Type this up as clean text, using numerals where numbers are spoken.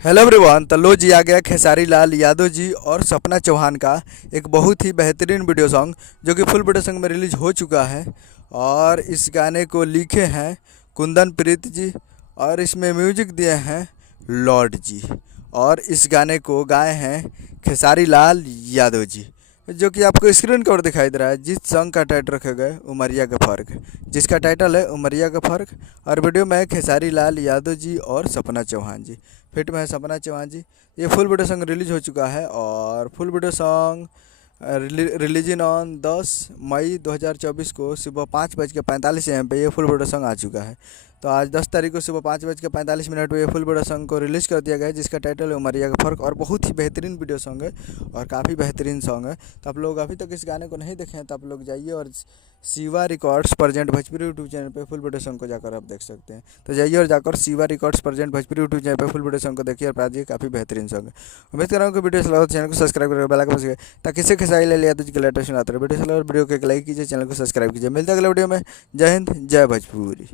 Hello everyone. तो लो जी आ गया खेसारी लाल यादव जी और सपना चौहान का एक बहुत ही बेहतरीन वीडियो सॉन्ग जो कि फुल वीडियो सॉन्ग में रिलीज हो चुका है। और इस गाने को लिखे हैं कुंदन प्रीत जी और इसमें म्यूजिक दिए हैं लॉर्ड जी। और इस गाने को गाए हैं खेसारी लाल यादव जी, जो कि आपको स्क्रीन कवर दिखाई दे रहा है। जिस सॉन्ग का टाइटल रखा गया है उमरिया का फ़र्क, जिसका टाइटल है उमरिया का फ़र्क। और वीडियो में है खेसारी लाल यादव जी और सपना चौहान जी, फिट में है सपना चौहान जी। ये फुल वीडियो सॉन्ग रिलीज हो चुका है और full video song releasing on 10 मई 2024 को सुबह 5:45 AM पे ये फुल वीडियो सॉन्ग आ चुका है। तो आज 10 तारीख को सुबह 5:45 पे ये फुल वीडियो सॉन्ग को रिलीज़ कर दिया गया है, जिसका टाइटल है उमरिया का फ़र्क। और बहुत ही बेहतरीन वीडियो सॉन्ग है और काफ़ी बेहतरीन सॉन्ग है। तो आप लोग अभी तक इस गाने को नहीं देखे हैं तो आप लोग जाइए और Shiva records present Bhojpuri YouTube channel पे फुल वीडियो सॉन्ग को जाकर आप देख सकते हैं। तो जाइए और जाकर Shiva records present Bhojpuri YouTube channel पे फुल वीडियो सॉन्ग को देखिए और पाजिए, काफ़ी बेहतरीन सॉन्ग है। उम्मीद कर रहा हूँ कि वीडियो चला चैनल को सब्सक्राइब करके बेल आइकन बजाइए ताकि इसे खेसारी लाल यादव जी के लेटेस्ट सुनाते रहे। वीडियो चला वीडियो को एक लाइक कीजिए, चैनल को सब्सक्राइब कीजिए। मिलते हैं अगले वीडियो में। जय हिंद, जय भोजपुरी।